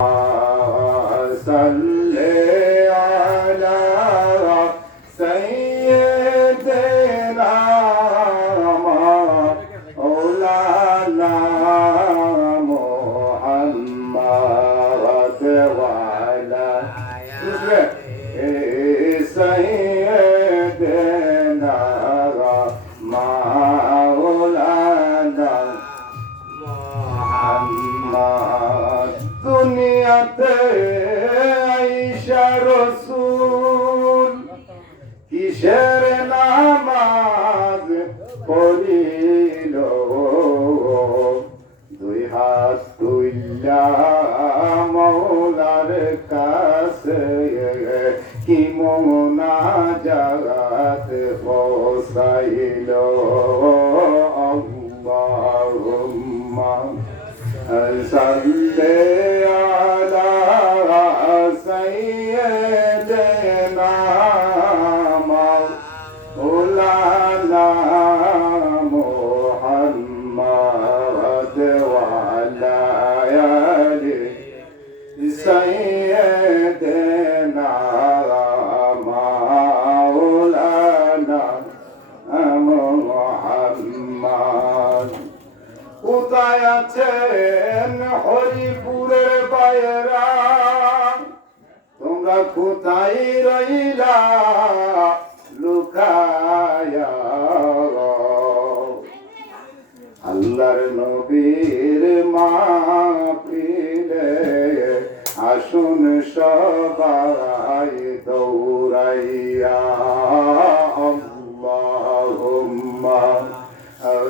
صل على سيدنا مولانا محمد وعلى سيدنا مولانا محمد দুনিয়াতে আইসা রসুল কিসের নামাজ পড়িল দুই হাত তুইলা মৌলার কাছে কি মোনাজাত পৌঁছাইল আল্লাহুম্মা صل على سيدنا مولانا محمد وعلى آل سيدنا مولانا محمد কোথায় আছেন হরিপুরের বাইরা তোমরা কোথায় রইলা লুকায়া আল্লাহর নবীর মাহফিলে আসুন সবাই দৌড়াইয়া আল্লাহুম্মা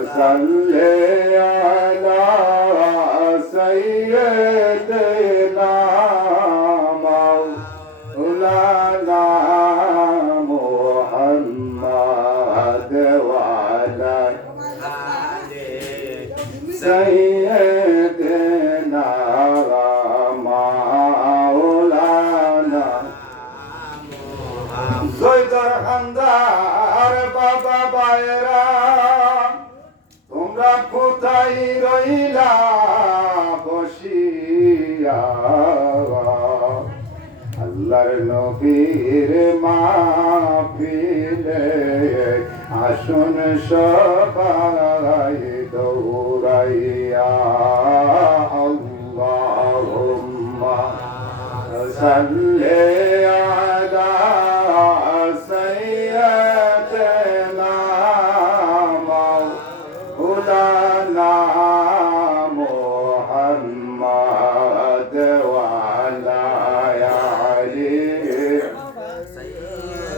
صل على سيدنا مولانا محمد وعلى سيدنا مولانا জয়দার খান্দার বাবা বাইরা তোমরা কোথায় রইলা বসিয়া আল্লাহর নবীর মাহফিলে আসুন সবাই দৌড়াইয়া আল্লাহুম্মা সাল্লি আলা সাইয়্যিদিনা مولانا محمد وعلى آل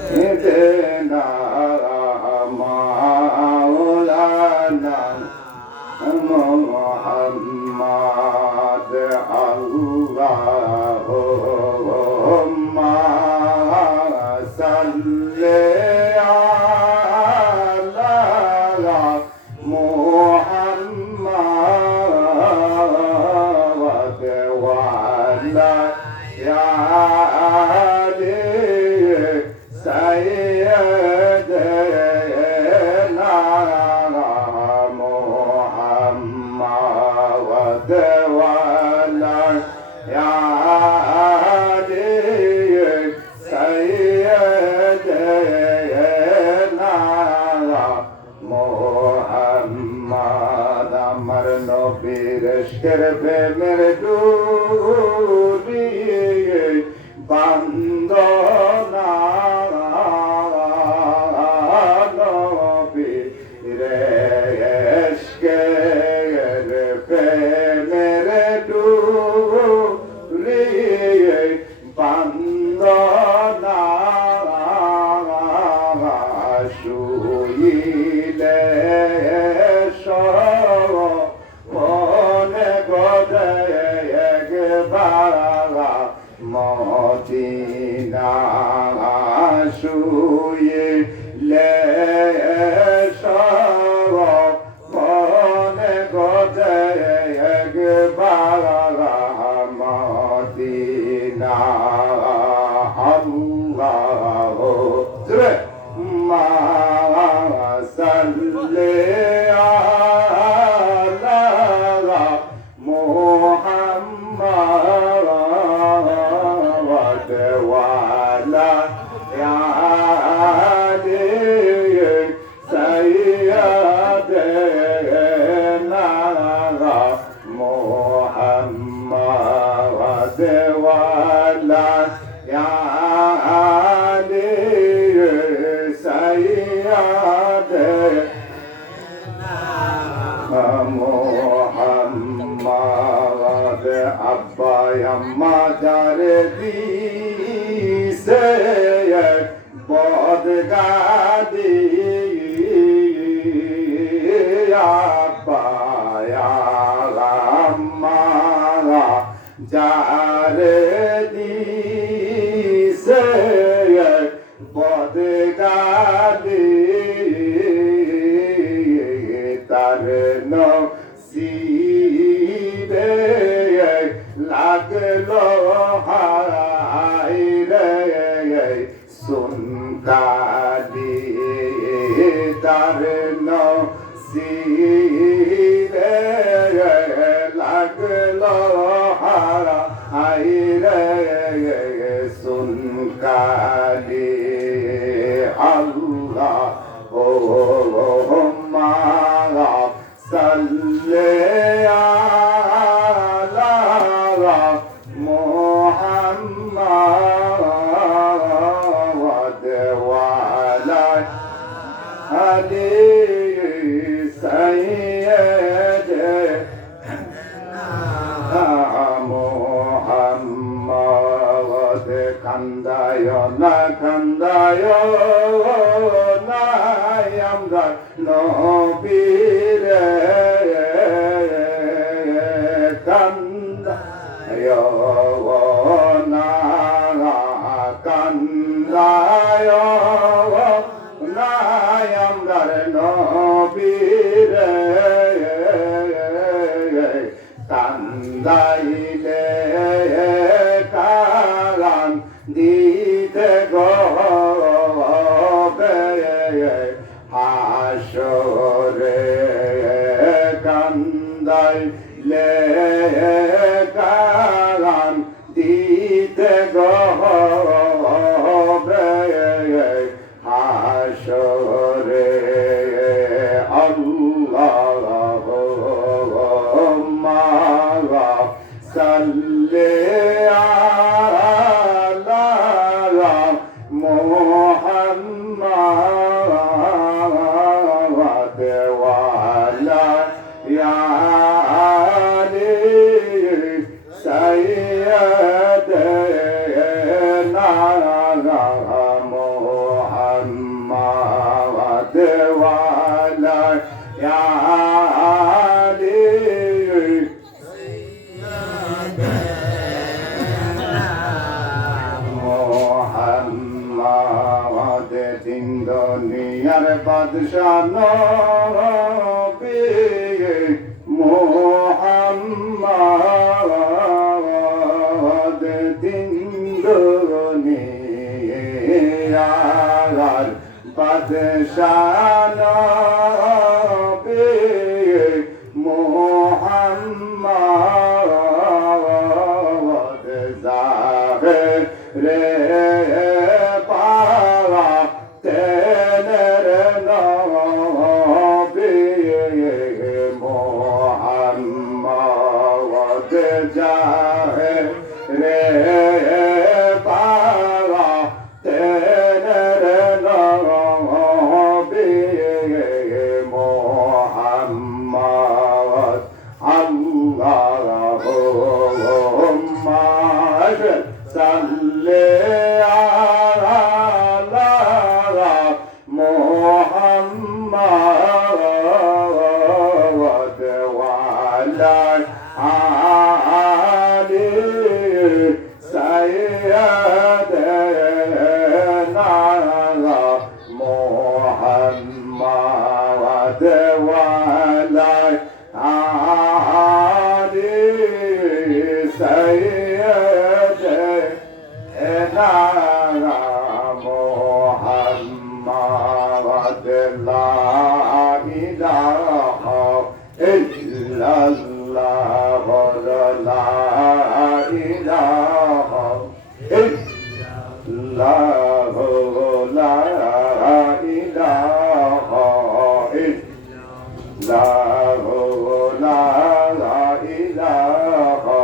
سيدنا مولانا محمد اللهم صل سيدنا محمد وعلى آل سيدنا محمد আমার নবীর ইশকের প্রেমের ডুরি বান্দনা নবীর ইশকের প্রেমের ডুরি বান্দনা শুইলে মনে গদে একবার মদিনা শুইলে মনে গদে একবার মদিনা আল্লাহ মা সাল্লি আলা মুহাম্মদ দেওয়ালা আলী সাইয়াদ মোহাম্মদ আব্বা আম্মা যারে দিছে বদগাদি আব্বা আম্মা যারে দিছে বদগাদি তার নসিবে লাগলো হায় রে সুনকালি তার নসিবে লাগলো হায় রে সুনকালি আল্লাহ ও সাল্লে আলা মুহাম্মাদ ওয়া আলা আলি সাইয়্যিদিনা মুহাম্মাদ কান্দায় না আমরা নবীরে কান্দায় না আমরা নবীরে কান্দাইলে কারান দিতে গবে হাসরে কান্দাইলে কারান দিতে গবে হাসরে আল্লাহুম্মা সাল্লি আলা মুহাম্মাদ ওয়া আলা আলি সাইয়্যিদিনা মুহাম্মাদ ওয়া আলা আলি মুহাম্মাদ তিন দুনিয়ার বাদশা নবী মুহাম্মাদ তিন দুনিয়ার বাদশা নবী মুহাম্মাদ জাহেরে পাওয়া তেনের নবী মুহাম্মদ জাহেরে পাওয়া তেনের নবী মুহাম্মদ আল্লাহুম্মা সাল্লি আলা মুহাম্মাদ ওয়া আলা আলি সাইয়্যিদিনা মুহাম্মাদ ওয়া আলা আলি সাইয়্যিদিনা মুহাম্মাদ লা ইলাহা ইল্লাল্লাহ লা ইলাহা ইল্লাল্লাহ লা ইলাহা ইল্লাল্লাহ লা ইলাহা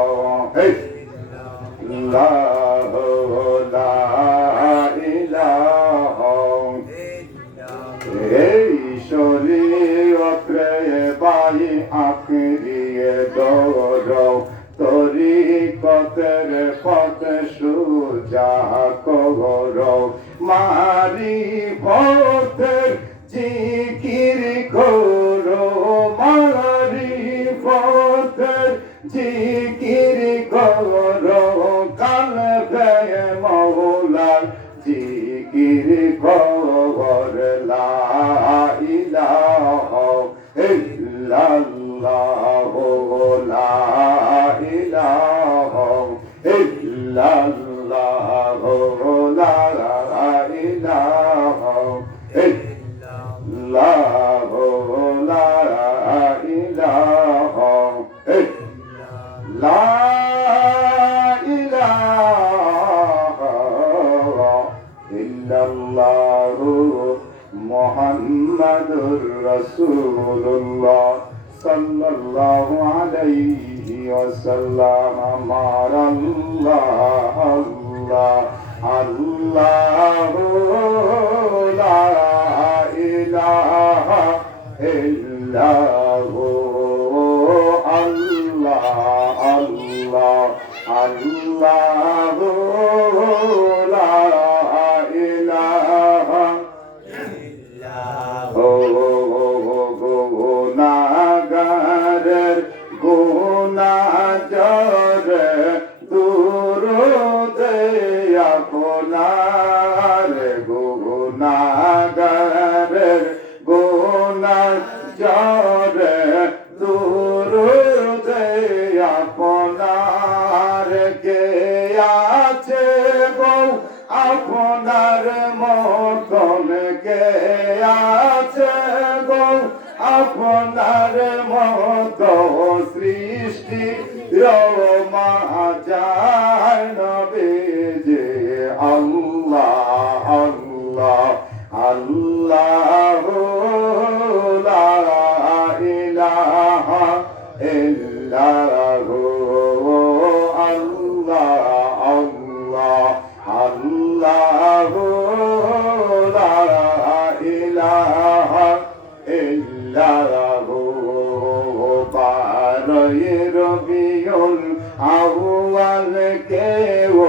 এই শরীয়তে বাই আখরিয়ে দৌড় তরিকতের পথ সুজা কর মারি পথের জিকির করো মারি পথের জিকির করো কাল ভয়ে মৌলার জিকির কর লা ইলাহা ইল্লাল্লাহ লা ইলাহা ইল্লাল্লাহ লা ইলাহা ইল্লাল্লাহ লা ইলাহা লা ইলাহা ইল্লাল্লাহ মুহাম্মাদুর রাসূলুল্লাহ সাল্লাল্লাহু আলাইহি ওয়াসাল্লাম আমার আল্লাহ আল্লাহ আল্লাহ লা ইলাহা ইল্লাল্লাহ আল্লাহ আল্লাহ আল্লাহ লা ইলাহা গুনাহগারের গুনাহজর দুরুদে আপনার গুনাহগারের গুনাহজর দুরুদে আপনার কে আছে গো আপনার মতন কে আছে গো আপনার মত সৃষ্টি রমাজার নবী যে আল্লাহ আল্লাহ আল্লাহ লা ইলাহা ইল্লাল্লাহ আল্লাহ আল্লাহ আল্লাহ লা ইলাহা ইল্লাল্লাহ বারয়ে রবিউল আউয়াল কে ও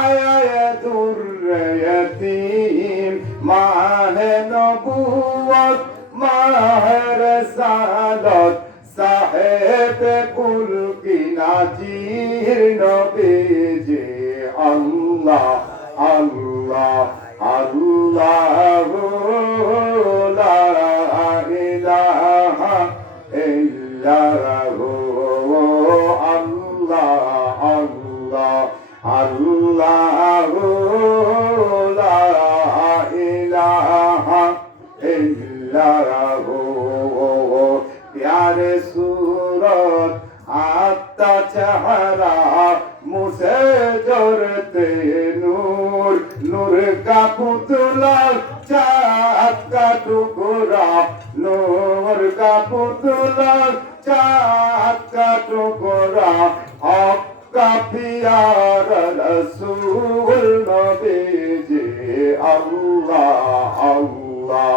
আয়াতুর ইয়াতিম মাহে নবুয়ত মাহে রিসালাত সাহেবে কুল কি নাজির নবী যে আল্লাহ আল্লাহ আল্লাহ লা ইলাহা ইল্লাল্লাহ আল্লাহ আল্লাহ আল্লাহ লা ইলাহা ইল্লাল্লাহ প্যারে সুরত আত্মা চেহারা মুঝে জরতে নূর নূর का पुतला चाँद का टुकड़ा नूर का पुतला चाँद का टुकड़ा हक का प्यारा रसूल नबी जी अल्लाह अल्लाह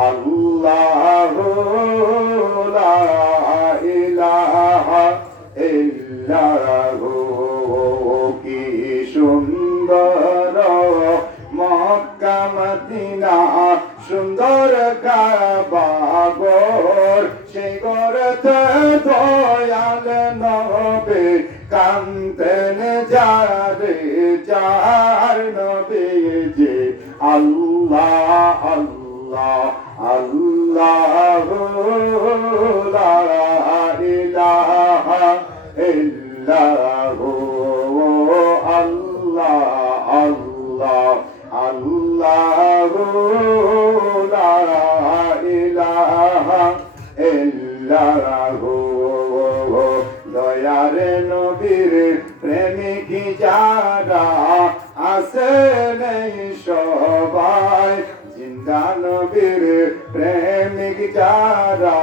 अल्लाह ला इलाहा इल्लाल्लाह की सुंदर মক্কা মদিনা সুন্দর কাবা ঘর সেই ঘরেতে দয়াল নবী কান্তেন যারে যার নবী যে আল্লাহ আল্লাহ আল্লাহ লা ইলাহা ইল্লাল্লাহ আল্লাহ আল্লাহ আল্লাহ লা ইলাহা ইল্লাল্লাহ দয়ারে নবীর প্রেমিক যারা আছে নেই সবাই জিন্দা নবীর প্রেমিক যারা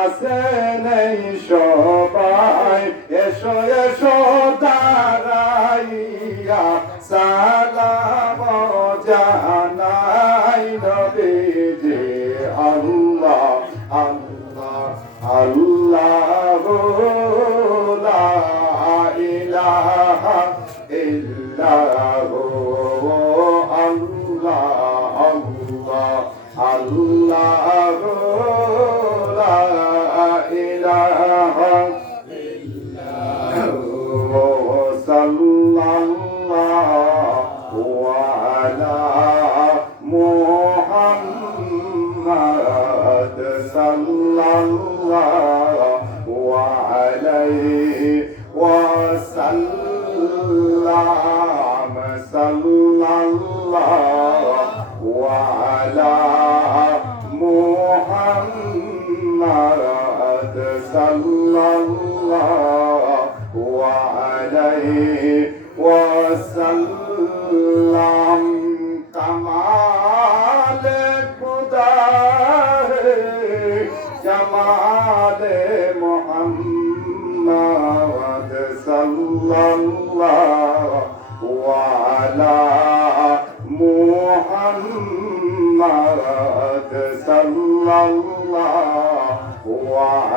আছে নেই সবাই এসো এসো তারা ইলাহা ইল্লাহু আল্লাহ আল্লাহ আল্লাহু লা ইলাহা ইল্লাহু সাল্লাল্লাহু আলা মুহাম্মাদ সাল্লাল্লাহু আলাইহি ওয়াসাল্লাম সাল্লাল্লাহু আলা মুহাম্মাদ সাল্লাল্লাহু আলাইহি ওয়াসাল্লাম কামালে খুদা জামালে মুহাম্মাদ সাল্লাল্লাহু আলা মুহাম্মাদ সাল্লাল্লাহু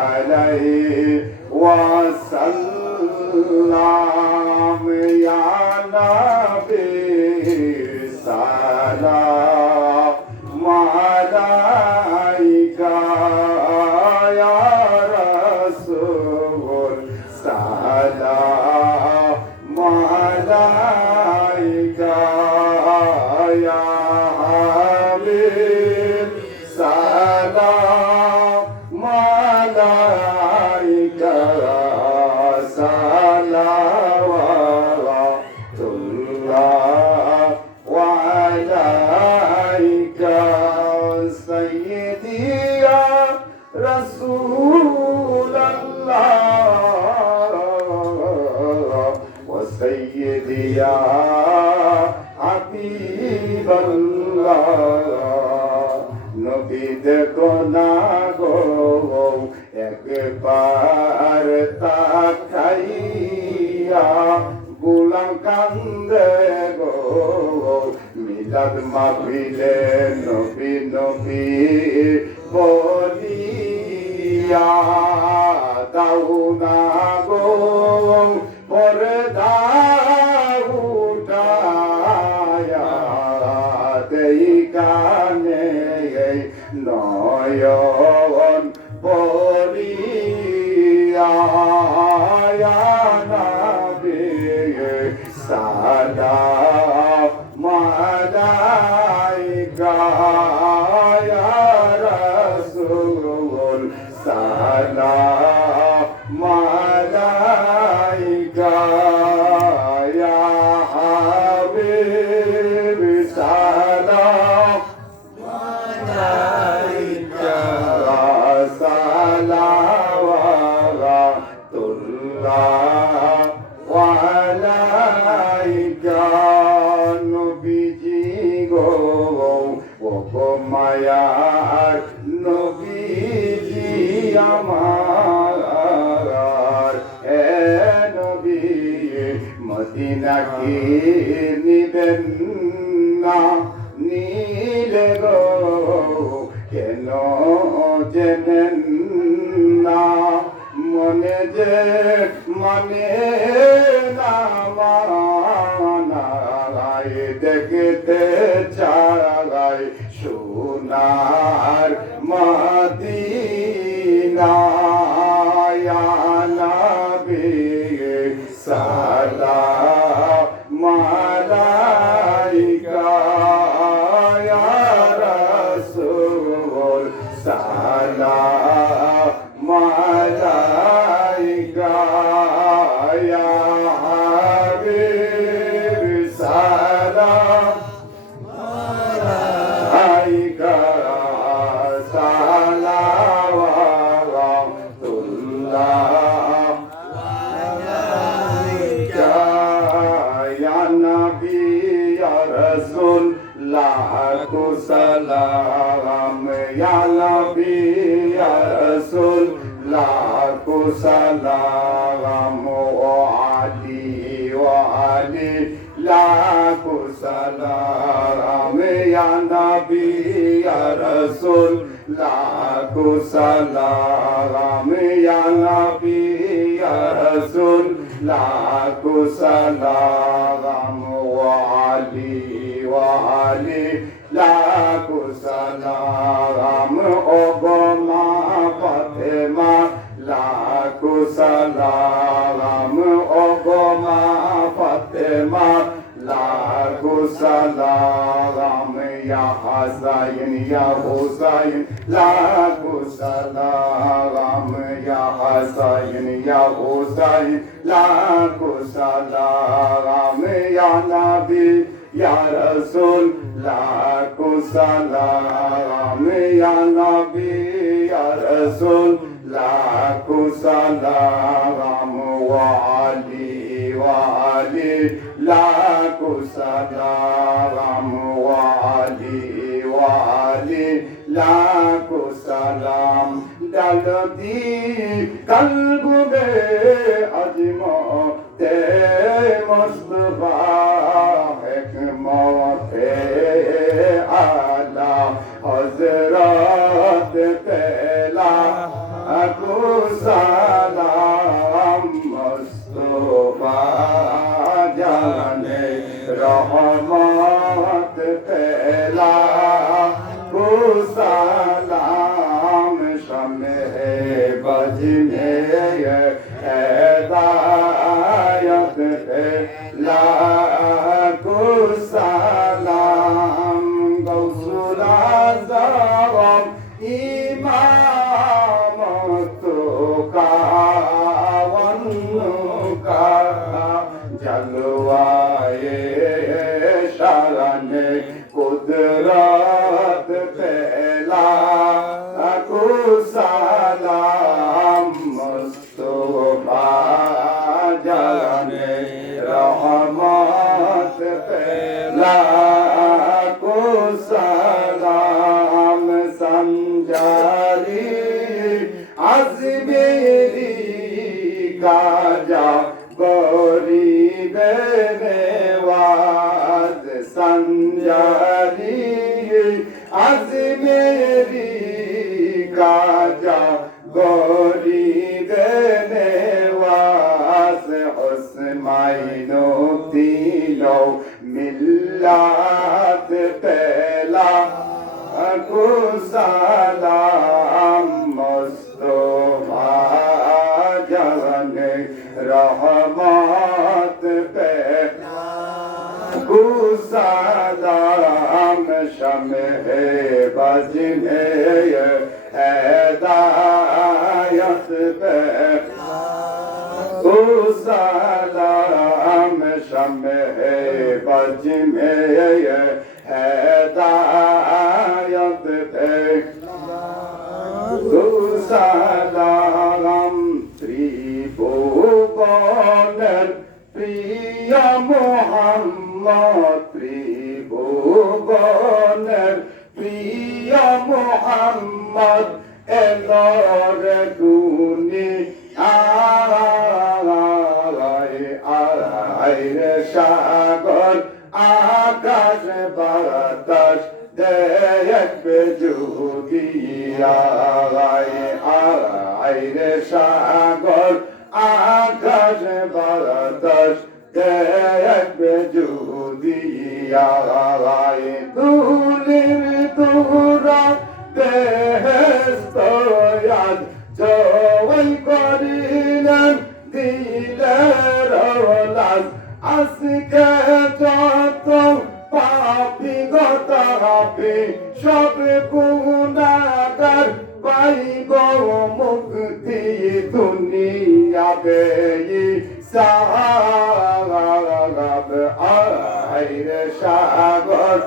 আলাইহি ওয়াসাল্লাম ইয়া নবী সালাম আলাইকা ইয়া রাসূল সালাম আলাইকা ইয়া হাবিব সালাম আলাইকা সালাওয়াতুল্লাহ আলাইকা সাইয়্যিদি ইয়া রাসূলাল্লাহ ওয়া সাইয়্যিদি ইয়া হাবিবাল্লাহ নবী দেখো না গো একবার তাকাইয়া গোলাম কান্দে গো মিলাদ মাহফিলে নবী নবী বলিয়া দাও না গো পর্দা উঠায়া দেই কানে নয়ন বলিয়া নবী সালাম আলাইকা ইয়া রাসূল সালাম আলাইকা ইয়া হাবিব সালাম আলাইকা সালাওয়াতুল্লাহ আলাইকা নবীজি গো ও মায়ার নবীজি আমার এ নবী মদিনা কি নিবেন না নীলে গো কেন জেনেন না মনে যে মানে না মানাই দেখতে চাই সোনার মদিনা ইয়া নবী সালাম আলাইকা ইয়া রাসূল সালাম আলাইকা ইয়া হাবিব সালাম আলাইকা সালাওয়াতুল্লাহ আলাইকা ইয়া নবী ইয়া রাসূল লাখো সালাম ইয়া নবী ইয়া রাসূল লাখো সালাম ও আলী লাখো সালাম ইয়া নবী ইয়া রাসূল লাখো সালাম ইয়া নবী ইয়া রাসূল লাখো সালাম ওয়ালি ওয়ালি লাখো সালাম ওগো মা ফাতেমা লাখো সালাম ওগো মা ফাতেমা লাখো সালাম ইয়া হাসাইন ইয়া হুসাইন লাখো সালাম ইয়া হাসাইন ইয়া হুসাইন লাখো সালাম ইয়া নবী ইয়া রাসূল লাখো সালাম ইয়া নবী ইয়া রাসূল লাখো সালাম ওয়ালি ওয়ালি লাখো সালাম ওয়ালি ওয়ালি লাখো সালাম ডালদি কলবে আজমতে মুস্তফা হিকমতে আলা হযরত পেলা আকু সালাম মুস্তফা জানে রহমত পেলা আকু সালাম শামে বজনে হেদায়ত পেলা আকু সালাম গৌসুল আযম ইমাম তুকা জলওয়ায়ে শানে কুদরত পেলা আকু সালাম মুস্তফা জানে রহমত পেলা আকু সালাম संजारी अजमेरी गाजा गरीब नवाज संजारी अजमेरी गाजा गरीब नवाज हुस्माइनो तीनो मिल्लात पहला আকু সালাম মুস্তফা জানে রহমত পেলা আকু সালাম শামে বজনে হেদায়ত পেলা আকু সালাম শামে বজনে হেদায়ত সালাম ত্রিভুবনের প্রিয় মুহাম্মদ ত্রিভুবনের প্রিয় মুহাম্মদ এলরে দুনিয়ায় সাগর আকাশ বাতাস দেখবে যদি আইরে সাগর আকাশ বাতাস দেখবে যদি তুলির তুরা বেহেশত ইয়াদ জওয়াই করিলেন দিলের ওলাদ আজকে যত পাপি গতাপি সব গুনাহগার পাইব মুক্তি দুনিয়াতে সাহাব আইরে সাগর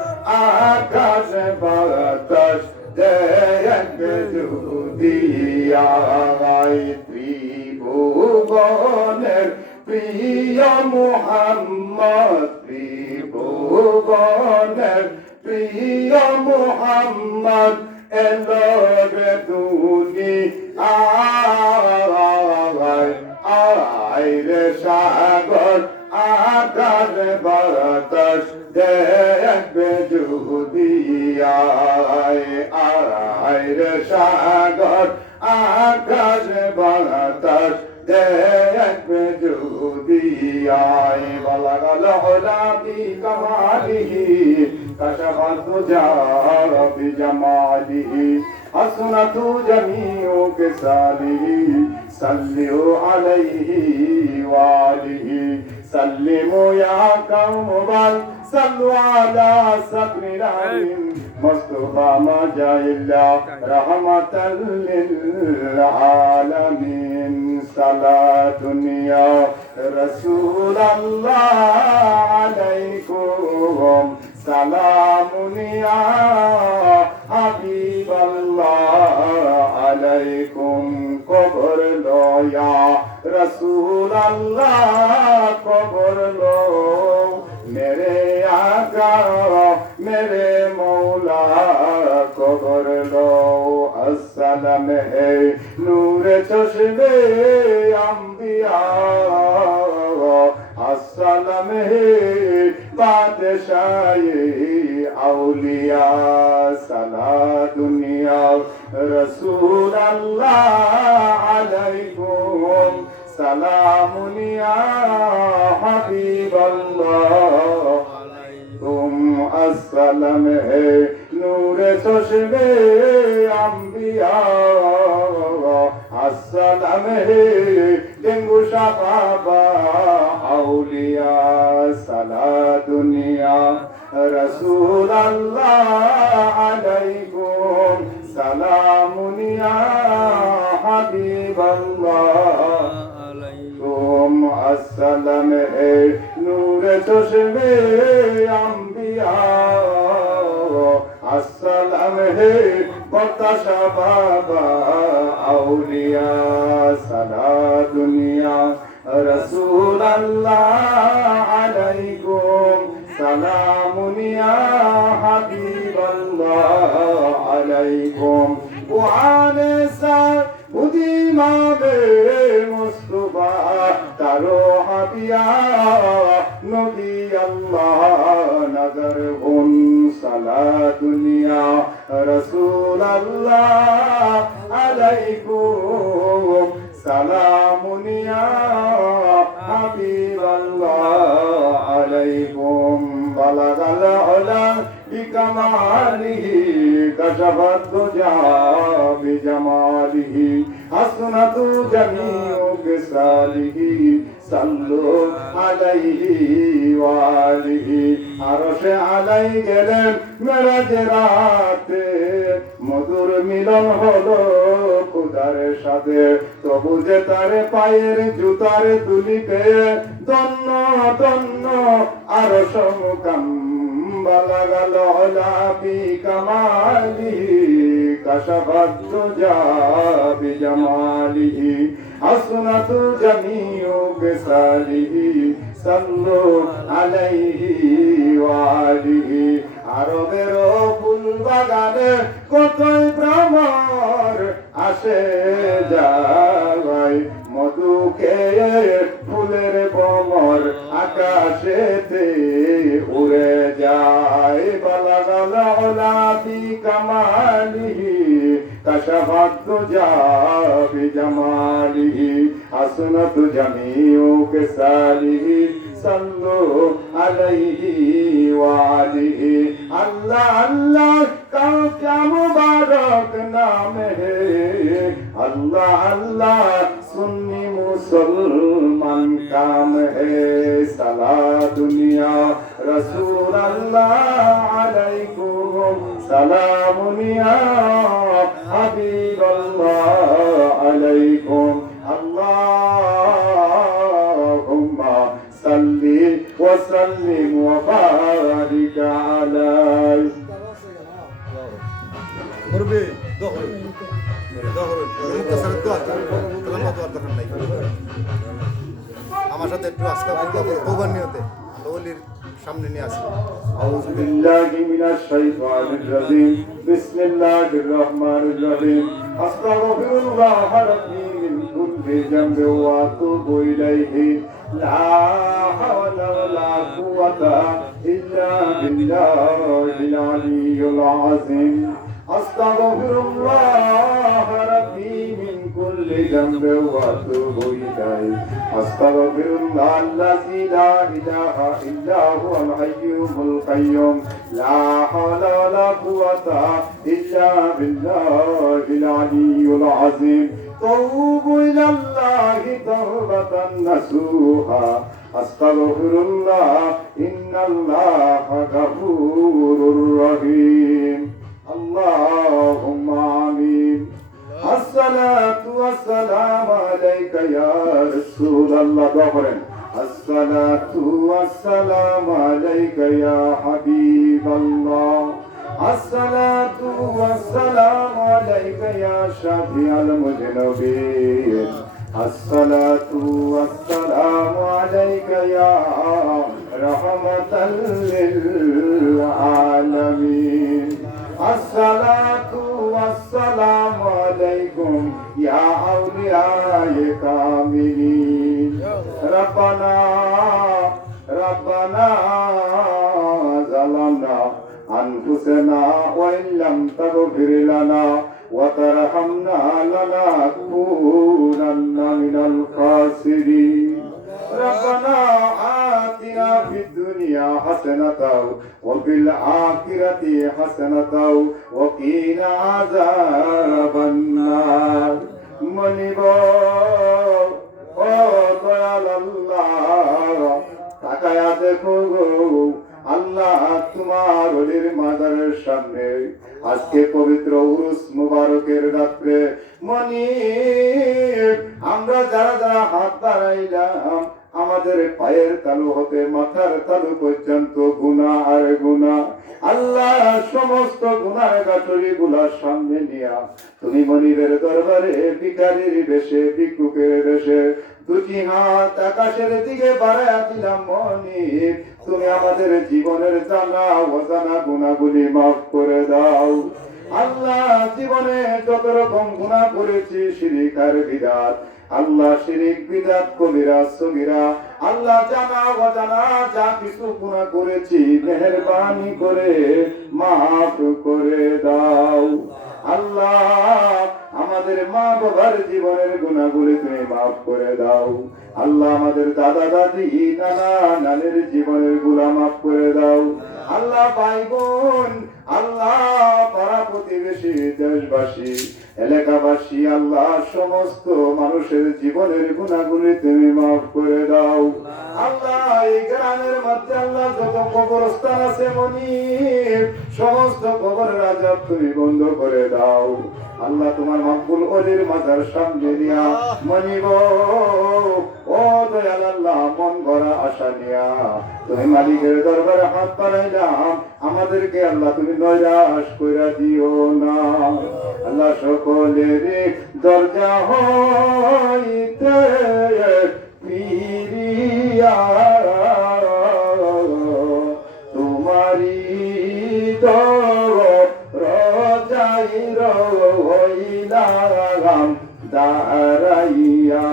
আকাশ বাতাস দেখবে যদি ত্রিভুবনের প্রিয় মুহাম্মদ ত্রিভুবনের প্রিয় মুহাম্মদ এলরে দুনিয়ায় সাগর আকাশ বাতাস দেখবে যদি সাগর আকাশ বাতাস দেখবে যদি الأنبياء بلغ العلا بكماله كشف الدجى بجماله حسنت جميع خصاله صلوا عليه وآله سلموا يا قوم بل صلوا على صدر العظيم مصطفى ما جاء إلا رحمة للعالمين صلاة يا رسول الله عليكم سلام يا حبيب الله عليكم قبر लो या रसूल अल्लाह कब्र लो मेरे आका मेरे मौला कब्र लो अस्सलाम है नूर चश्मे अंबिया अस्सलाम है बादशाही औलिया सला दुनिया रसूल अल्लाह अलैकुम सलामुन या हबीब अल्लाह तुम अस्सलाम है नूर चश्मे अंबिया अस्सलाम है डेंगू शाफा औलिया सला दुनिया रसूल अल्लाह अलैकुम सलामुन या हबीब अल्लाह तुम अस्सलाम है नूर चश्मे अंबिया अस्सलाम है बख्शा बाबा औलिया सला दुनिया रसूल अल्लाह अलैकुम सलामुन या हबीब अल्लाह अलैकुम कुआने सा उदीमा बे मुस्तफा तारो हबिया नबी अल्लाह नजर उन सला दुनिया रसूल अल्लाह अलैकुम सलामुन या हबीब अल्लाह अलैकुम बलगल उला बिकमालिही कशफत दुजा बिजमालिही हसनतु जमीउ खिसालिही सल्लु अलैहि वालिही আরশে আলাই গেলেন মেরাজ রাতে মধুর মিলন হলো খুদার সাথে তবু যে তার পায়ের জুতার তুলি পেয়ে ধন্য ধন্য আরশ মুকাম বালাগাল আলা বিকামালিহি কাশাফাত দুজা বিজামালিহি হাসনাতু জামিউ বিসালিহি সাল্লু আলাইহি ওয়ালিহি আরবের ফুল বাগানে কতই ভ্রমর আসে যায় মধু খেয়ে ফুলের ভ্রমর আকাশেতে উড়ে যায় বালাগাল আলা বিকামালিহি কাশাফাত দুজা বিজামালিহি হাসনাতু জামিউ কিসালিহি सल्लु अलैहि वालिहि अल्लाह अल्लाह का क्या मुबारक नाम है अल्लाह अल्लाह सुन्नी मुसलमान काम है सला दुनिया रसूल अल्लाह अलैकुम सलामुन या हबीब अल्लाह अलैकुम अल्लाहुम्मा सल्ली व सल्लिम व बारिक अलैहि मुरबी दोहर মুক্তাসার দোয়া লম্বা দোয়ার দরকার নাই আমার সাথে একটু আস্তে ওভার নিয়তে দৌলির সামনে নিয়ে আসি أعوذ بالله من الشيطان الرجيم بسم الله الرحمن الرحيم أستغفر الله ربي من كل ذنب وأتوب إليه لا حول ولا قوة إلا بالله العلي العظيم أستغفر الله ربي من كل ذنب وأتوب إليه أستغفر الله الذي لا إله إلا هو الحي القيوم لا حول ولا قوة إلا بالله العلي العظيم توبوا إلى الله توبة نصوحا أستغفر الله إن الله غفور رحيم اللهم آمين الصلاة والسلام عليك يا رسول الله دبرن الصلاة والسلام عليك يا حبيب الله الصلاة والسلام عليك يا شفيع المذنبين الصلاة والسلام عليك يا رحمة للعالمين الصلاة والسلام عليكم يا أولياء كاملين ربنا ظلمنا أنفسنا وإن لم تغفر لنا وترحمنا لنكونن من الخاسرين ربنا آتنا في الدنيا حسنة وفي الآخرة حسنة وقنا عذاب النار منيب দয়াল আল্লাহ তাকায়া দেখো আল্লাহ তোমার ওলির মাজারের সামনে আজকে পবিত্র উরুস মুবারকের রাত্রে মনিব আমরা যারা যারা হাত বাড়াইলাম আমাদের পায়ের তালু হতে মাথার তালু পর্যন্ত গুনাহ আর গুনাহ আল্লাহ সমস্ত গুনার গাটরি গুলা সামনে নিয়া তুমি মনিবের দরবারে ভিখারির বেশে ভিক্ষুকের বেশে দুটি হাত আকাশের দিকে বাড়াইয়া দিলাম মনিব তুমি আমাদের জীবনের জানা অজানা গুনাহগুলি মাফ করে দাও আল্লাহ জীবনে যত রকম গুনাহ করেছি শিরক আর বিদআত আল্লাহ শিরক বিদআত কবিরা সগীরা আল্লাহ জানা অজানা যা কিছু গুনাহ করেছি মেহেরবানি করে মাফ করে দাও আল্লাহ আমাদের মা বাবার জীবনের গুনাহগুলি তুমি মাফ করে দাও আল্লাহ আমাদের দাদা দাদি নানা নানির জীবনের গুনাহ মাফ করে দাও আল্লাহ ভাই বোন আল্লাহ পাড়া প্রতিবেশী দেশবাসী এলাকাবাসী আল্লাহ সমস্ত মানুষের জীবনের গুনাহগুলি তুমি মাফ করে দাও আল্লাহ এই গ্রামের মধ্যে আল্লাহ যত কবরস্থান আছে মনিব সমস্ত কবরের আযাব তুমি বন্ধ করে দাও আল্লাহ তোমার মাকবুল ওলির মাজার সামনে নিয়া মনিব ও দয়াল আল্লাহ মন ভরা আশা নিয়া তুমি মালিকের দরবারে হাত বাড়াইলাম আমাদেরকে আল্লাহ তুমি নৈরাশ কইরা দিও না আল্লাহ সকলের দরজা হইতে ফিরিয়া তোমারি রজাই রইলাম দাঁড়াইয়া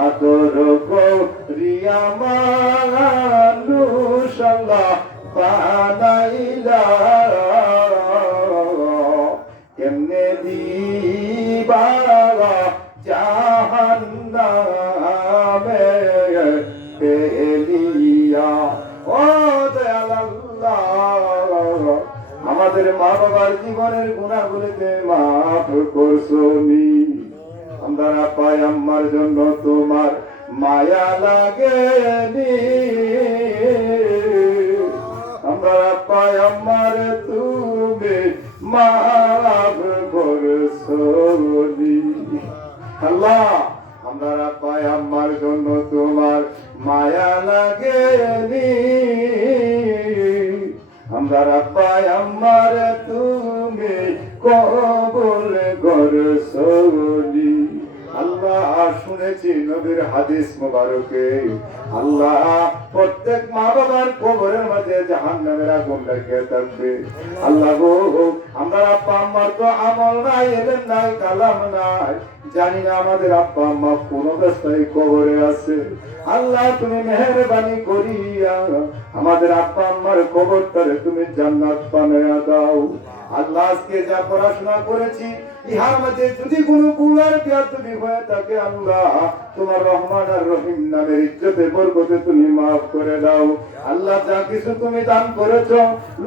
আদর করিয়া মানুষ আল্লাহ বানাইলা কেমনে দিবা জাহান্নামে ফেলিয়া ও দয়াল আল্লাহ আমাদের মা বাবার জীবনের গুনাহগুলিতে মাফ করছনি আমরা পাই আমার জন্য তোমার মায়া লাগেনি আমরা পাই আমার তুমি মাফ করছনি আল্লাহ আমরা পাই আমার জন্য তোমার মায়া লাগেনি আমরা পাই আমার তুমি কবুল করছনি আল্লাহ শুনেছি নবীর হাদিস মুবারকে আল্লাহ প্রত্যেক মা বাবার কবরের মাঝে জাহান্নামের আগুন লাগিয়ে থাকবে আল্লাহ গো আমরা আব্বা আম্মার তো আমল নাই এলেন নাই কালাম নাই জানি না আমাদের আব্বা আম্মা কোন অবস্থায় কবরে আছে আল্লাহ তুমি মেহেরবানি করিয়া আমাদের আব্বা আম্মার কবরটারে তুমি জান্নাত বানায়া দাও আল্লাহ আজকে যা পড়াশোনা করেছি ইহার মধ্যে যদি কোনো গুনার বেয়াদবি হয়ে থাকে আল্লাহ তোমার রহমান আর রহিম নামের ইজ্জতে বরকতে তুমি মাফ করে দাও আল্লাহ যা কিছু তুমি দান করেছ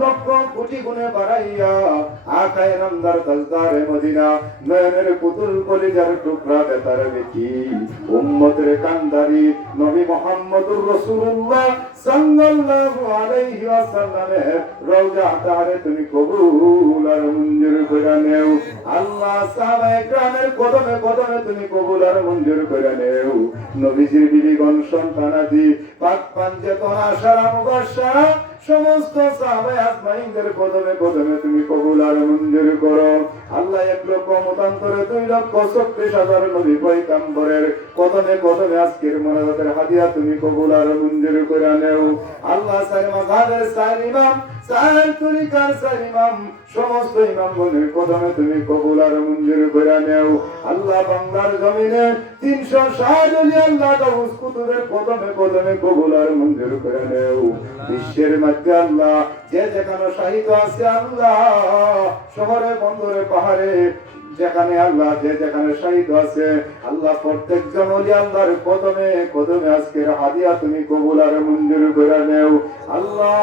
লক্ষ কোটি গুণে বাড়াইয়া আকায়ে নামদার তাজদারে মদিনা নয়নের পুতুল কলিজার টুকরা বেতার বেটি উম্মতের কান্দারি নবী মুহাম্মদুর রাসূলুল্লাহ সাল্লাল্লাহু আলাইহি ওয়াসাল্লামের রওজা তারে তুমি কবুল আর মঞ্জুর করে নেও আল্লাহ সাহাবায়ে কেরামের কদমে কদমে তুমি কবুল আর মঞ্জুর করে নেও নবীজির বিবিগণ সন্তানাদি পাক পাঞ্জেতন আশারা মুবাশশারা সমস্ত সাহাবায়ে আজমাইনদের কদমে কদমে তুমি কবুল আর মঞ্জুর করো আল্লাহ 1 লক্ষ মতান্তরে 2 লক্ষ 36,000 নবী পয়গম্বরের কদমে কদমে আজকের মোনাজাতের হাদিয়া তুমি কবুল আর মঞ্জুর করে নেও আল্লাহ সাইর মাযহাবের সাইর ইমাম সাইর তরিকার সাইর ইমাম সমস্ত ইমামগণের কদমে তুমি কবুল আর মঞ্জুর করে নেও আল্লাহ বাংলার জমিনে 360 ওলি আল্লাহ গাউস কুতুবের কদমে কদমে কবুল আর মঞ্জুর করে নেও বিশ্বের মধ্যে আল্লাহ যে যেখানে শাহিদ আছে আল্লাহ শহরে বন্দরে পাহাড়ে যেখানে আল্লাহ যে যেখানে শহীদ আছে আল্লাহ প্রত্যেকজন ওলি আল্লাহর কদমে কদমে আজকের হাদিয়া তুমি কবুল আর মঞ্জুর করে নেও আল্লাহ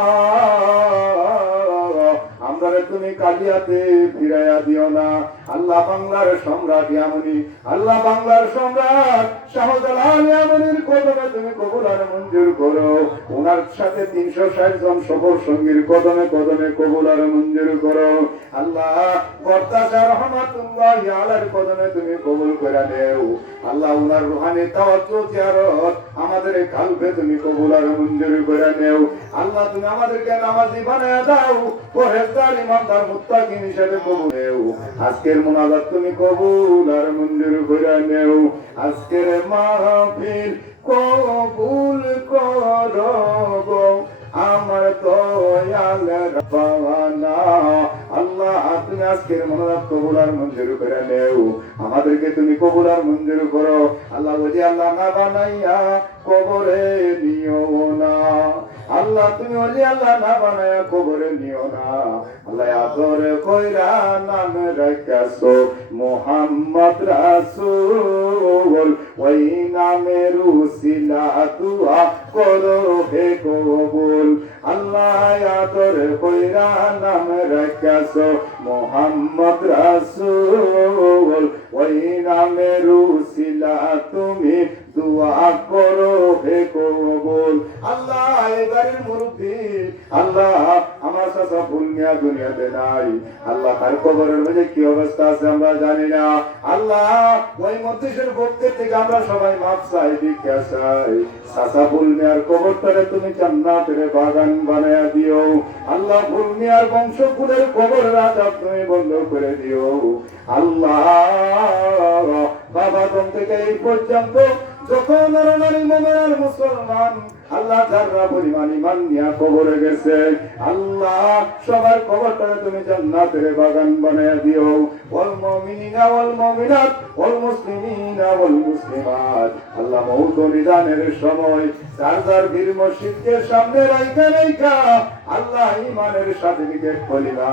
আমরা তুমি কালিয়াতে ফিরাইয়া দিও না আল্লাহ বাংলার সম্রাট ইয়ামনি আল্লাহ বাংলার সম্রাট শাহজালাল ইয়ামনির কদমে তুমি কবুল আর মঞ্জুর করো ওনার সাথে 360 জন সফর সঙ্গীর কদমে কদমে কবুল আর মঞ্জুর করো আল্লাহ বর্তাশা রহমাতুল্লাহি আলাইহির কদমে তুমি কবুল করে নেও আল্লাহ ওনার রূহানি তাওয়াজ্জু জিয়ারত আমাদের কালবে তুমি কবুল আর মঞ্জুর করে নেও আল্লাহ তুমি আমাদেরকে নামাজি বানায়া দাও পরহেজগার ইমানদার মুত্তাকিন হিসেবে কবুল নেও আজকের মুনাজাত তুমি কবুল আর মঞ্জুর করে নেও আজকের মাহফিল কবুল করো গো আমার দয়াল রাব্বানা আল্লাহ তুমি আজকের মুনাজাত কবুল আর মঞ্জুর করে নেও আমাদেরকে তুমি কবুল আর মঞ্জুর করো আল্লাহ ওজি আল্লাহ না বানাইয়া কবরে নিও না আল্লাহ তুমি ওলি আল্লাহ না বানায়া কবরে নিও না আল্লাহ আদর কইরা নাম রাখাছো মুহাম্মদ রাসূল ওই নামের উসিলা দুআ করো হে কবুল আল্লাহ আদর কইরা নাম রাখাছো মুহাম্মদ রাসূল ওই নামের উসিলা তুমি দুআ করো হে কবুল আল্লাহ এবারের মুরব্বি আল্লাহ আমার চাচা ফুল মিয়া দুনিয়াতে নাই আল্লাহ তার কবরের মধ্যে কি অবস্থা আছে আমরা জানি না আল্লাহ ওই মধ্যের ভক্তের থেকে আমরা সবাই মাফ চাই ভিক্ষা চাই চাচা ফুল মিয়ার কবরটারে তুমি জান্নাতের বাগান বানায়া দিও আল্লাহ ফুল মিয়ার বংশকুলের কবরের আযাব তুমি বন্ধ করে দিও আল্লাহ বাবা দম থেকে এই পর্যন্ত যখন নারী মুমিন মুসলমান আল্লাহ যারা পরিমাণ ঈমান নিয়ে কবরে গেছে আল্লাহ সবার কবরটারে তুমি জান্নাতের বাগান বানায়া দিও ওয়াল মুমিনিনা ওয়াল মুমিনাত ওয়াল মুসলিমিনা ওয়াল মুসলিমাত আল্লাহ মওত নিদানের সময় যার বীর মসজিদকে সামনে রাইখা আল্লাহ ঈমানের সার্টিফিকেট কলিমা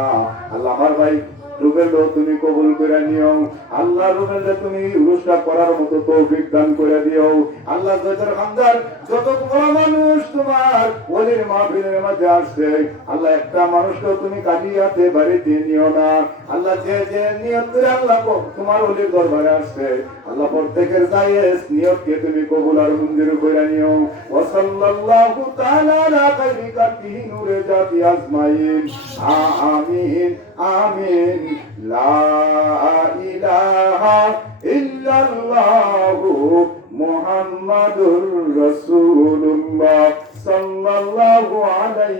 আল্লাহ আমার ভাই রুবেলও তুমি কবুল করে নিও আল্লাহ রুবেলকে তুমি উরুসটা করার মতো তৌফিক দান করে দিও আল্লাহ জয়দার খানদার যত বড় মানুষ তোমার ওলির মাহফিলের মধ্যে আসছে আল্লাহ একটা মানুষকে তুমি কালিয়াতে বাড়িতে নিও না আল্লাহ যে যে নিয়ত করে আল্লাহ তোমার ওলির দরবারে আসছে আল্লাহ প্রত্যেকের জায়েজ নিয়তকে তুমি কবুল আর মঞ্জুর করে নিও ওয়া সাল্লাল্লাহু তাআলা আলা খাইরি কাতিহি নূরে জাতি আজমাইন আমিন আমিন লা ইলাহা ইল্লাল্লাহু মুহাম্মাদুর রাসূলুল্লাহ সাল্লাল্লাহু আলাইহি